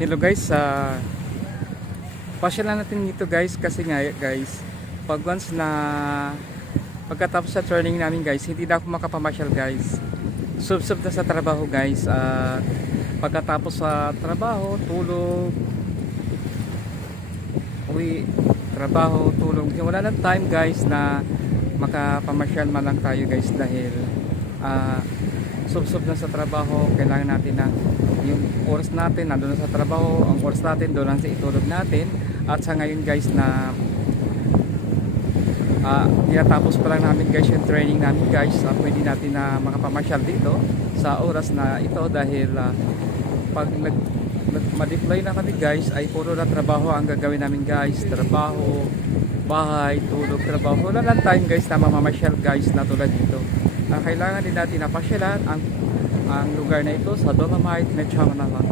Hello guys, pasyalan natin dito guys kasi nga guys, pag once na pagkatapos sa training namin guys, hindi na ako makapamasyal guys. Sub-sub na sa trabaho guys. Pagkatapos sa trabaho, tulog, uwi, trabaho, tulog. Wala ng time guys na makapamasyal man lang tayo guys dahil sub-sub na sa trabaho. Kailangan natin na yung oras natin nandun na sa trabaho, ang oras natin doon lang sa itulog natin. At sa ngayon guys na tinatapos pa lang namin guys yung training namin guys, pwede natin na makapamasyal dito sa oras na ito dahil pag ma-deploy na kami guys ay puro na trabaho ang gagawin namin guys. Trabaho, bahay, tulog, trabaho. Wala lang time guys na mamamasyal guys na tulad dito. Kailangan din natin na pasyalan ang lugar na ito sa Dolomite, Metro Manila.